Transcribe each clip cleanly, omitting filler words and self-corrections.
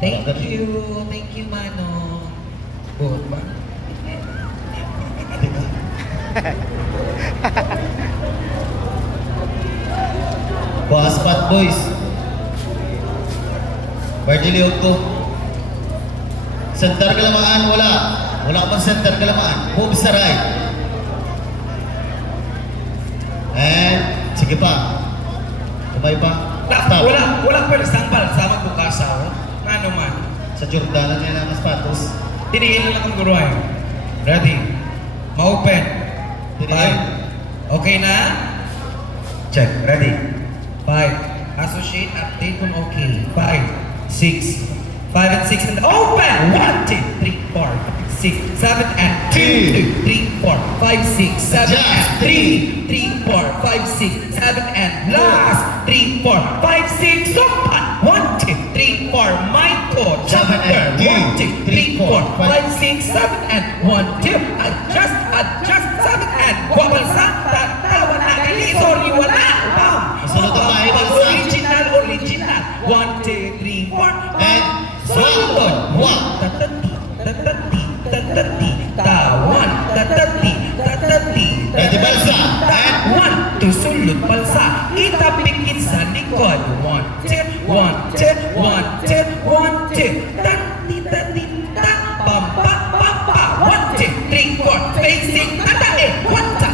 Thank you, Manong. Good ba? Bukas Fat Boys. Bardiliog ko. Center Kalamaan, wala. Wala ka bang center Kalamaan? Move sa right. And, sige pa. Kumay pa. Stop. Wala pwede sambal sa magbukasaw. Ano man? Sa Jordanan nila ang sapatos. Tinihin lang ang guruay. Ready? Ma-open. Tinihin. 5. Okay na? Check. Ready? 5. Associate update kung okay. 5, 6. 5 and 6 and open! 1, 2, 3, 4, 6, 7 and 2, 3, 4, 5, 6, 7 and 3, 3, 4, 5, 6, 7 and last 3, 4, 5, 6, open! 1, 2, 3, 4, Michael, Chopper, 1, 2, 3, 4, 5, 6, 7 and 1, 2, adjust, 7 and wabal sa tatawa na kali, sorry, wala, bam! Sunod ang mahit ang sa- Original, 1, 2, 3, 4, And, sunod, 1, tatati, tawan, tatati, Ready, balsa. and 1, 2, sulod, palsa, itapikit sa likod, 1, 2, 1, 2, 1, 2, 1, 2, tati, pampa, 1, 2, 3, 4, facing, tatae, 1, ta,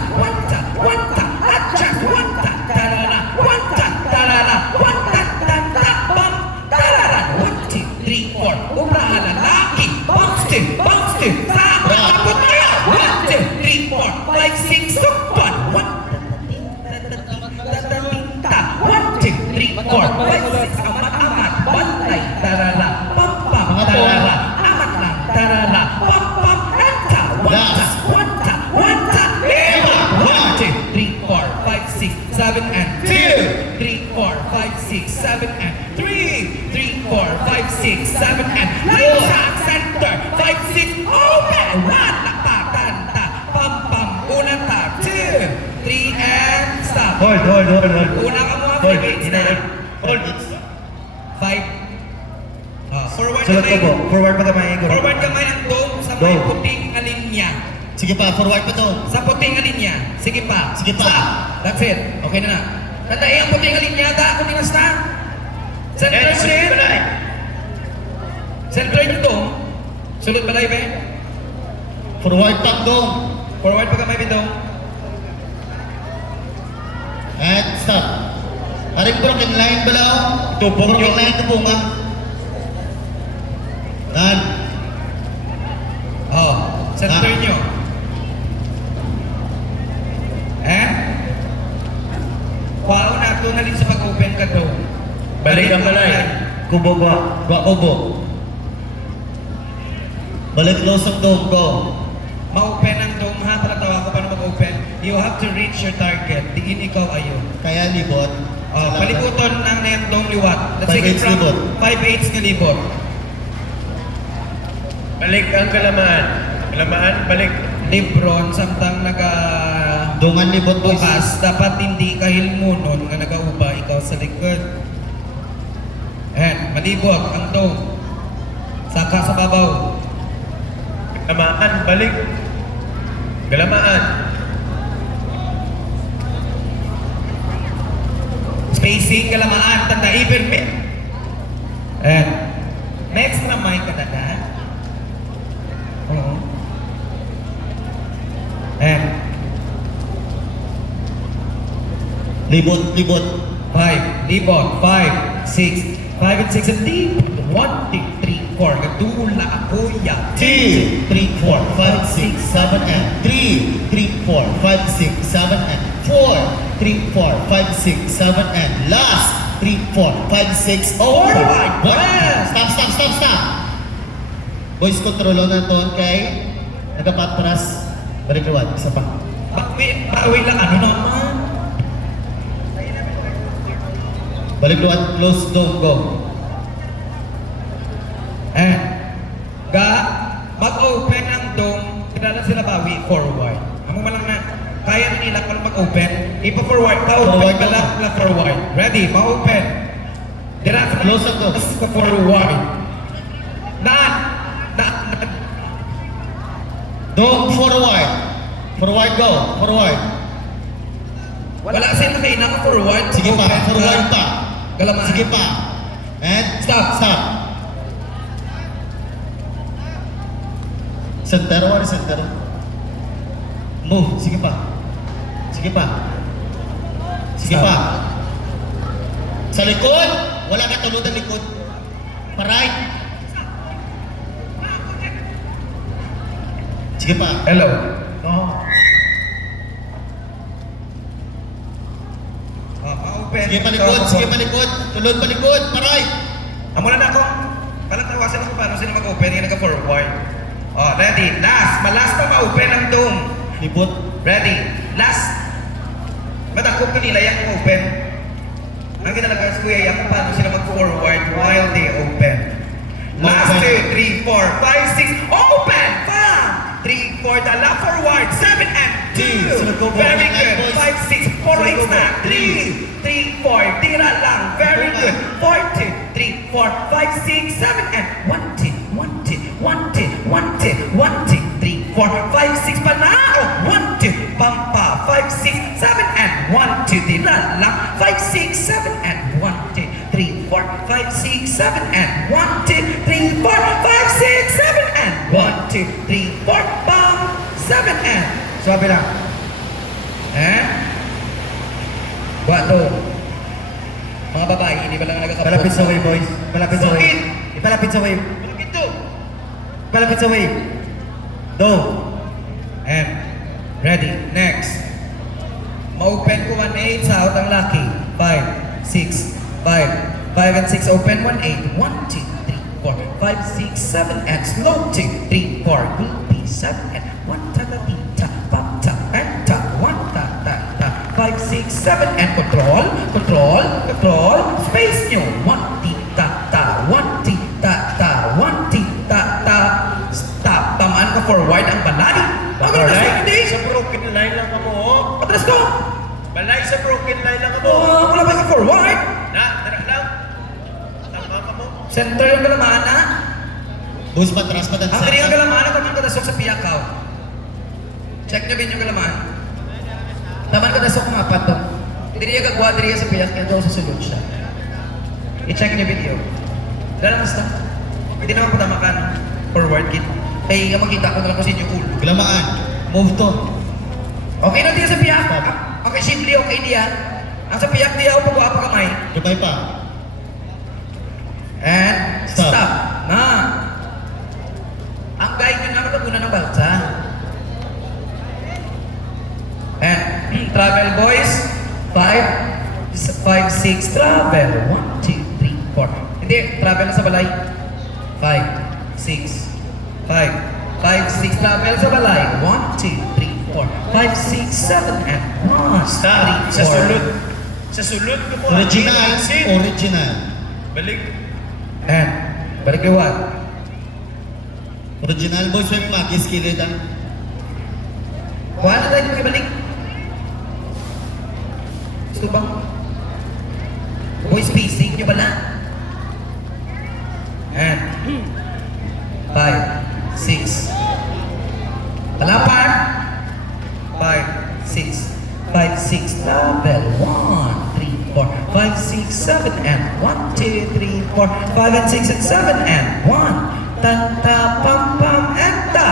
adjust, 1, ta, tarara, 1, ta, tarara, 1, ta, bam, tarara, 1, 2, 3, 4, ubrahan lalaki, bounce to, sa, tapos kayo, 1, 2, 3, 4, 5, 6, sukpan, 1, 2, 3, 4, 5, 6, amat, bantay, tarara, pam, tarara, amat lang, tarara, pam, anta, 1, ta, lima, 1, 2, 3, 4, 5, 6, 7, and 2, 3, 4, 5, 6, 7, and 3, 3, 4, 5, 6, 7, and lisa, center, 5, 6, open, 1, nakatanta, pam, una ta, 2, 3, and stop. Hold. Una ka mga Hold. frigates na. Hold. 5. Forward Sulot ko kamay. po. Forward pa kamay. Forward kamay ang dome sa may Go. puting alinya. Sige pa, forward pa to. Sa puting alinya. Sige pa. Sige pa. Stop. That's it. Okay na. Tatay ang puting alinya. Kunin na stop. Center ulit. Center yung dome. Sulot balay ba? Forward pa dong. Forward pa kamay dome. And stop. Aring broken line balaw. Tupong broken yung- line to bunga. Nan. Oh. Center Ah. nyo. Wow na ito na rin sa pag-open ka dome. Balik ang balay. Kubo ba? Obo. Balik close ang dome ko. Ma-open ang dome ha. Para tawa ko paano mag-open. You have to reach your target. Diin ikaw ayun. Kaya libot. Oh, palikuton ng name dome liwat. Let's take it 5/8 from libot. 5/8 na libot. Balik ang kalamaan. Kalamaan, balik. Lebron, samtang Dungan libot boys. bukas, dapat hindi ka hilmunon nga nagauba ikaw sa likod. And malibot ang dome. Saka sa babaw. Kalamaan, balik. Kalamaan. Spacing, kalamaan, tanda, even me. And next na may kadadan. Oo. And Libot. 5, libot, 5, 6, 5 and 6 and deep. 1, 2, 3, 4. Gadula ako ya. 2, 3, 4, 5, 6, 7, and 3, 3, 4, 5, 6, 7, and 4, 3, 4, 5, 6, 7, and last 3, 4, 5, 6, over. Forward. Stop. Boys, kontrolo na to kay nagapatras. Balik luwad, isa pa. Bawi lang, ano naman? Balik luwad, close dome, go. And mag-open ang dome. Kailangan sila bawi forward. Amo malang na kaya na nila kung mag-open. Ipa-forward ka, open Forward ka ka. lang na forward. Ready, ma-open. Dira sa Close ang dome. forward. Don't forward. Forward go. Forward. Wala kasi nakaina ka forward. Sige pa. Open Forward ka. pa. Galamaan. Sige pa. And Stop. Stop. Center or center? Move. Sige pa. Sige pa. Sige Stop. pa. Sa likod. Wala ka tulad ng likod. Pa-right. Sige pa. Hello. Oh. Open. Sige palikod. Sige palikod. Tulod palikod. Pa-right. Amo na ako. Kalang tawasan ako paano sila mag-open. Yan naka-forward. Oh, ready. Last. Malast na ma-open ang dome. Lipot. Ready. Last. Madakop ko nila yung open. Ang ginalagas ko yung paano sila mag-forward while they open. Last Open. 2, 3, 4, 5, 6. Open! 5, 3, 4. Dala forward. 7 and 2. Sunod ko, Very boys. good. Boys. 5, 6. 4, Sunod 8 ko, na. boys. 3, 4. Tira lang. Very Open. good. 4, 2, 3, 4, 5, 6, 7 and 1, 2, 1, 2, 1, 2, 1, 2, 1, 2, 3, 4, 5, 6 pa na. 1, 2. Pampa. 5, 6, 7 and 1, 2. Tira lang. 5, 6, 7 and 1, 2, 3, 4, 5, 6, 7 and 1, 2, 3, 4, 5, 6, 7 and 1, 2, 3, 4, pam. 7 and. Sabi lang. Wato. Mga babae, hindi ba lang nagkakapot? Palapit sa way, boys. Palapit sa way. Bakit? Ipalapit sa way. Bakit to? Palapit sa way. Do. And ready. Next. Ma-open ko 1-8 sa out ang lucky. 5, 6, 5. 5 and 6 open 1-8. 1, 2, 3, 4, 5, 6, 7 and slow 2, 3, 4. Goopy 7 and 1 ta-ta-tita. Pam-ta and ta. 1 ta-ta-ta. 5, 6, 7 and control. Control. Control. Space nyo. 1 tita-ta. 1 tita-ta. 1 tita-ta. Stop. Tamaan ka forward ang balay. Bago na sa hindi. Sa broken line lang mo. Atras ko! Balay sa broken line lang mo. Wala ba ka forward? Na, tara lang. Tama ka mo. Center yung galamaan na. Boys, patras pa Ang kanyang galamaan na taman ka dasok sa piyakaw. Check nyo din yung galamaan. Taman ka dasok mga pato. Hindi niya gagwa, hindi niya sa piyak, kaya daw sa sulod siya. I-check nyo video. Dala mas na. Hindi naman patamakan. Forward kit. Ay, makita ko na lang kung sa inyo ulo. Galamaan. Move to. Okay na diya sa piyak. Okay, simple, okay diya. Ang sa piyak diya, upag pa kamay. Gabay pa. And Stop. stop. Na. Ang guide nyo na mataguna ng balsa. And travel boys. 5, 6, travel. 1, 2, 3, 4. Hindi, travel na sa balay. 5, 6, 5, 5, 6, travel sa balay. 1, 2, 3, 4, 5, 6, 7, and 1, Stop. 3, 4. Sa sulod. Sa sulod ko mo. Original. Sin. Original. Balik. And, balik kay what? Original boys, may magis kilid ang. Kuha na tayo ibalik. Gusto bang? Boys, pacing nyo ba na? And, 5, 6. Palapad. 5, 6. 5, 6, travel. 1, 3, 4, 5, 6, 7, and 1, 2, 3, 4, 5, and 6, and 7, and 1. Tanta, pam, pam, and ta.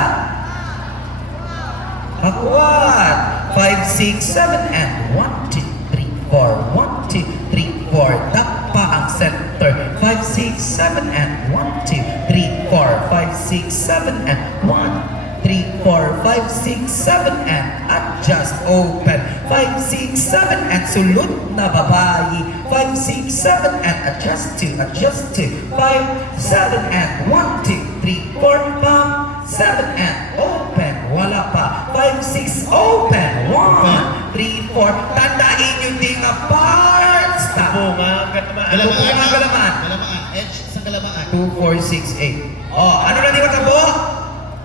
Akwat. 5, 6, 7, and 1, 2, 3, 4. 1, 2, 3, 4. Dakpa ang center. 5, 6, 7, and 1, 2, 3, 4. 5, 6, 7, and 1, 3, 4, 5, 6, 7, and adjust, open. 5, 6, 7, and sulod na babae. 5, 6, 7, and adjust to. 5, 7, and 1, 2, 3, 4, pump. 7, and open. Wala pa. 5, 6, open. 1, 3, 4. Tandaan nyo din ang parts. Bunga. Galamaan. Galamaan. Bunga, galamaan. Galamaan. Edge sa galamaan. 2, 4, 6, 8. Oh, ano na di matabo?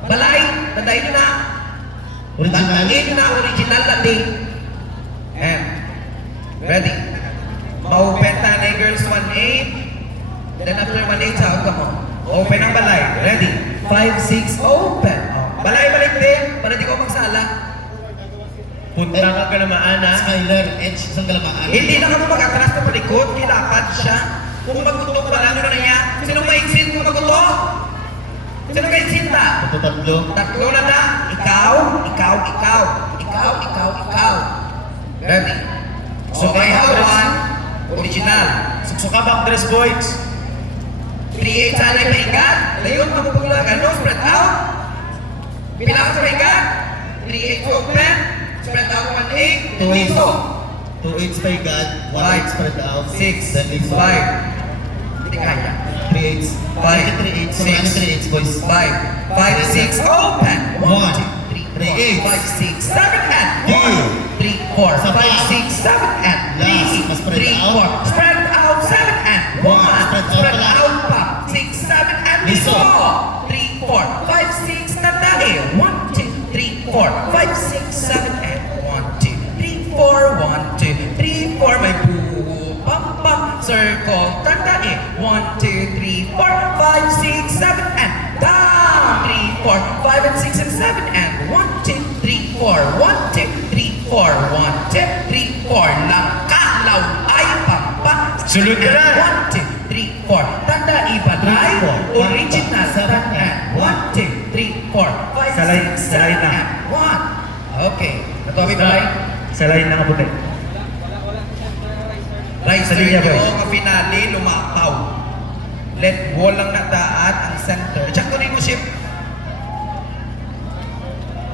Balay, tandain nyo na. Original. Tandain nyo na, original na din. And, ready. Ma-open ta na girls 1-8. Then after 1-8, sa ka mo. Open ang balay. Ready. 5, 6, open. Oh, balay-balik din, para di ko magsala. Punta ka kalamaan ha. Skyler, edge sa galamaan. Hindi na kami mag-atras na palikod, kilapad siya. Kung magutok pa lang na niya, sino maiksin kung magutok? Sino maiksin ta? Tatlo. Tatlo na na. Ikaw, ikaw, ikaw. Ikaw, ikaw, ikaw. Ready? So, may hawan, original. Suksuka back dress boys. 3-8 sana yung pahingat. Layon, mapupulagan, no? Spread out. Bilang sa pahingat. 3-8 open. Spread out 1-8. 2-8. Dito. 2-8 by God, 1-8 5, spread out. 6, Then leave 5. Hindi kaya. 3-8. 5, 3-8. So, 3-8 boys. 5, 5, 6, open. 1, 2, 3, 4, 5, 6, 7, and 1, 3, 4, 5, 6, 7, and 3, 3, 4. Spread out 7 and 1. Spread out pa. 6, 7, and 4. 3, 4, 5, 6 na tayo. 1, 2, 3, 4, 5, 6, 7, and 1, 2, 3, 4, 1, 2, 3, 4. May buo. Pam, pam. Circle. Tandaan. 1, 2, 3, 4, 5, 6, 7, and down. 3, 4, 5, and 6, and 7, and 1, 2, 3, 4, 1, 2, 3, 4, 1, 2, 3, 4. Langka, law, ay, pampa. Sunod ka na. 1, 2, 3, 4. Tanda, iba, drive. Original. Tanda. 1, 2, 3, 4, 5, Salay, 6, salay 7, na. and 1. Okay. Natuwi ba tayo? Sa line na kaputi. Right, Sa linya, boys. ang finale, lumapaw. Let wall lang nataat ang center. Check ko rin mo, ship.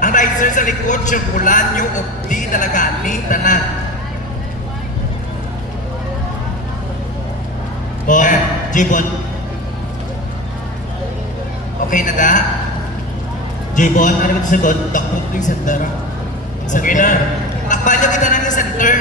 Ang right sir sa likod, sirkulan yung updi talaga ni tanan. Bon, J-Bon. Okay na da? J-Bon, ano ba ito sagot? Takot yung center. Okay na. Takpan nyo kita ng center.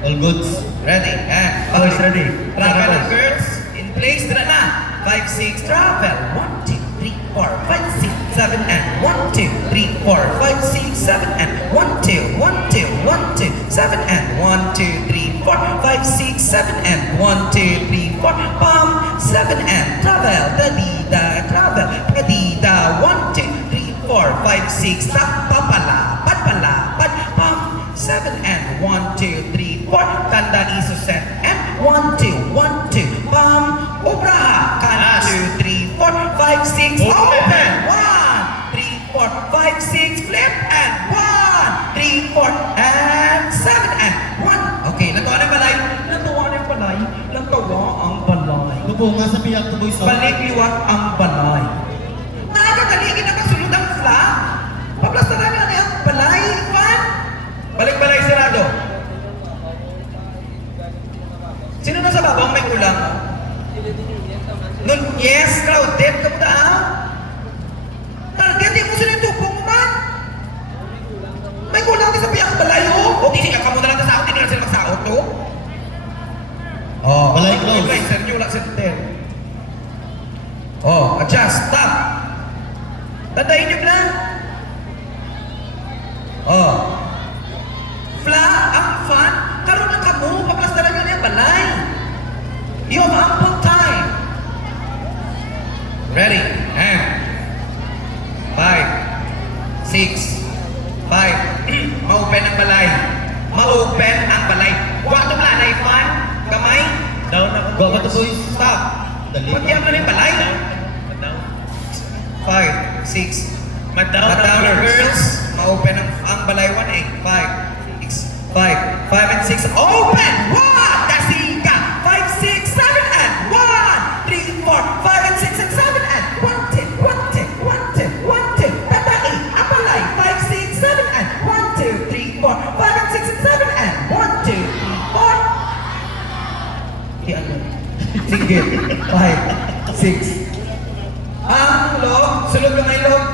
All goods. Ready? And Boys, ready. Travel Boys. and girls, in place na na. 5, 6, travel. 1, 2, 3, 4, 5, 6, 7, and 1, 2, 3, 4, 5, 6, 7, and 1, 2, 1, 2, 1, 2, 7, and 1, 2, 3, 4, 5, 6, 7, and 1, 2, 3, 4, pam, 7, and travel. Dadida, travel. Dadida, 1, 2, 3, 4, 5, 6, papalapad, palapad, pam, 7, and 1, 2, 3, 4, kanda iso set, and 1, 2, 1, 2, pam, obraha, kan, 2, 3, 4, 5, 6, open, 1, 3, 4, 5, 6, flip, and 1, 3, 4, and 7, and 1. Okay, natuwa na yung balay. Natuwa na yung balay. Natuwa ang balay. Lubo nga sa piyak to boys. Balik liwat ang balay. Nakakataligin na kasunod ang flag. Paplas na namin ano yung balay, fan. Balik balay sarado. Sino na sa babang may kulang? Nun, yes, crowded ka mo daan. Target, di mo sila yung tupong mo man. May kulang din sa piyang balay, oh. O, di siya ka mo na lang sa ako, di na lang sila magsaot, oh. Oh, Balay close. Balay, sir, nyo lang center. Oh, adjust, stop. Tandayin nyo lang. Oh. Fla, ang fan, karoon ng kamu, paplas talaga niya balay. You have ample time. Ready, and 5, 6, 5, ma-open ang balay. Ma-open ang balay. Huwag ito planay, fan, kamay, Down ako. Go ba to boys? stop. Dali. Pagyan mo na yung balay. Down. 5, 6, Madaw Mataw na na girls. girls, ma-open ang balay 1, 8, 5, 6, 5, 5 and 6, open! 1, Dasika! 5, 6, 7, and 1, 3, 4, 5 and 6 and 7, and 1, 2, 1, 2, 1, 2, 1, 2, Tatai, ang balay, 5, 6, 7, and 1, 2, 3, 4, 5 and 6 and 7, and 1, 2, 3, 4. Sige, 5, 6. Ang loob, sulog ka may loob.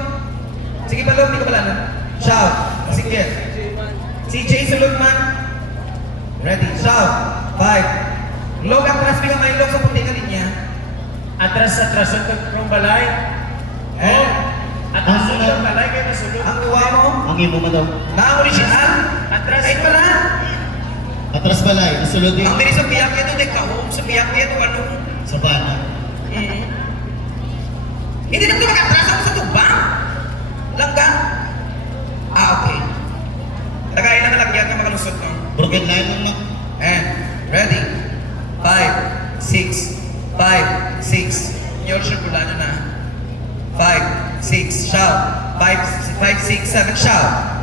Sige pa loob, di ka pala na. Shout. Sige. CJ sulog man. Ready, shout. 5. Log ang trans ka may loob sa puti ka linya. Atras ng balay. Eh, Atras ng balay kayo nasulod. ang tuwa mo, Ang imo mo daw. na ang original. Atras. Ay pala. Atras balay, nasulod Ang yung diri sa piyak ito, di kahom. Sa piyak ito, ano? sa bana. Hindi naman ito mag-atras ako sa tubo. ba? Langga? Ah, okay. Tagay lang lagyan ka makalusot no? Broken line lang na. And, ready? 5, 6, 5, 6. Your circular na. 5, 6, shout. 5, 6, 7, shout.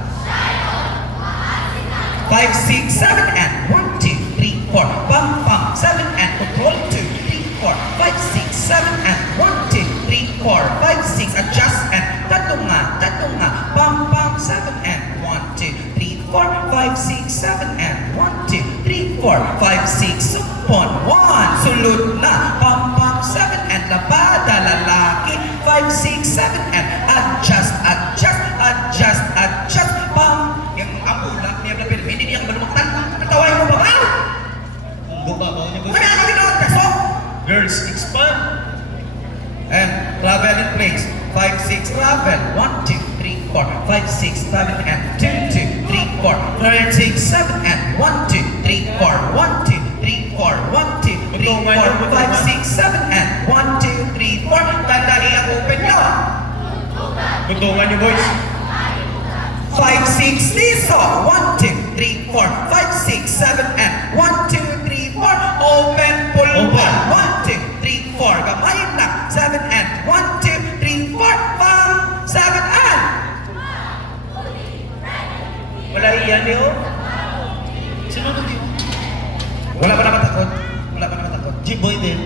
5, 6, 7, and 1, 2, 3, 4. Pam, pam, 7, and control. 2, 3, 4. 5, 6, 7, and 1, 2, 3, 4. 5, 6, adjust, and tatunga. Pam, pam, 7, and 1, 2, 3, 4. 5, 6, 7, and 1, 2, 3, 4. 5, 6, supon. 1, sulod na. Pam, pam, 7, and labada, lalaki. 5, 6, 7, and adjust. Pam, yung amula, may abla pero hindi niya malumaktan. Natawain mo ba ba? Gubabaw niya boys. Ano ako ginawa? Peso? Girls, expand. And travel in place. 5, 6, travel. 1, 2, 3, 4. 5, 6, travel and 2, 2, 3, 4. 5, 6, 7 and 1, 2, 3, 4. 1, 2, 3, 4. 1, 2, 3, 4. 5, 6, 7 and 1, 2, 3, 4. Tandali ang open nyo. Tuntungan niyo, boys. 5, 6, liso. 1, 2, 3, 4. 5, 6, 7 and 1, 2, 3, 4. Open, pull Open. 1, 2, 3, 4. Gamayin lang. 7 and 1, 2, 3, 4. Pam, 7 and. Wala iyan niyo. Sino na di? Wala pa naman takot. G-boy din.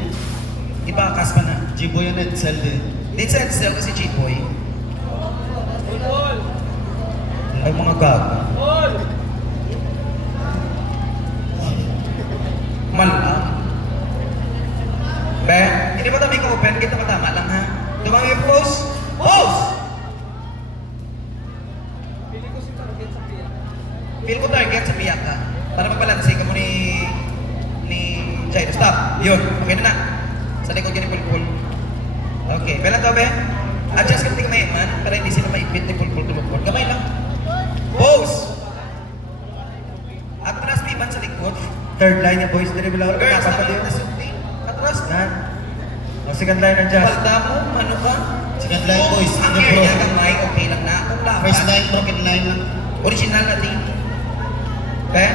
Iba kas pa na. G-boy and Edsel din. Di sa Edsel kasi G-Boy. Ay mga gago. Malang. Be, hindi ba tabi ka open? Kita ka tama lang ha? Tumami yung pose? Pose! Feel ko target sa piyak ka. Para magbalanse ka mo ni Jairo. Stop. Yun. Okay na na. Sa likod ka ni Pulpul. Okay. Belang to, be? Adjust ka hindi ka mayaman para hindi sila maipit ni Pulpul tulupul. Kamay lang. Pose! Atras may iman sa likod. Third line niya boys, dili bila Girls, ka pa naman din. na sulti. Atras na. Yan. O second line ng Jazz. Palda mo, ano ka? Second line boys. Ang Ano bro? area kang mic, okay lang na. Kung laban. First line, broken line lang. Original na din. Okay?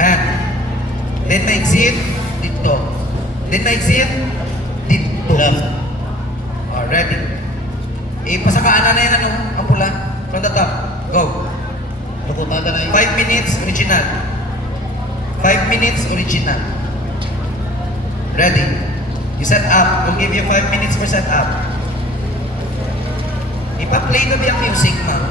And then may exit dito. Then may exit dito. Left. Oh, ready. Pasakaan na yan ano, ang pula. From the top. Go. Lukutada na yun. 5 minutes, original. 5 minutes, original. Ready. You set up. We'll give you 5 minutes for set up. Ipa-play na ba yung music, ma'am?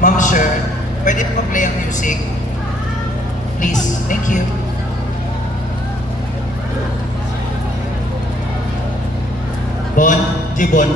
Ma'am, sir, pwede pa play ang music? Please, thank you. Bon, G-Bon.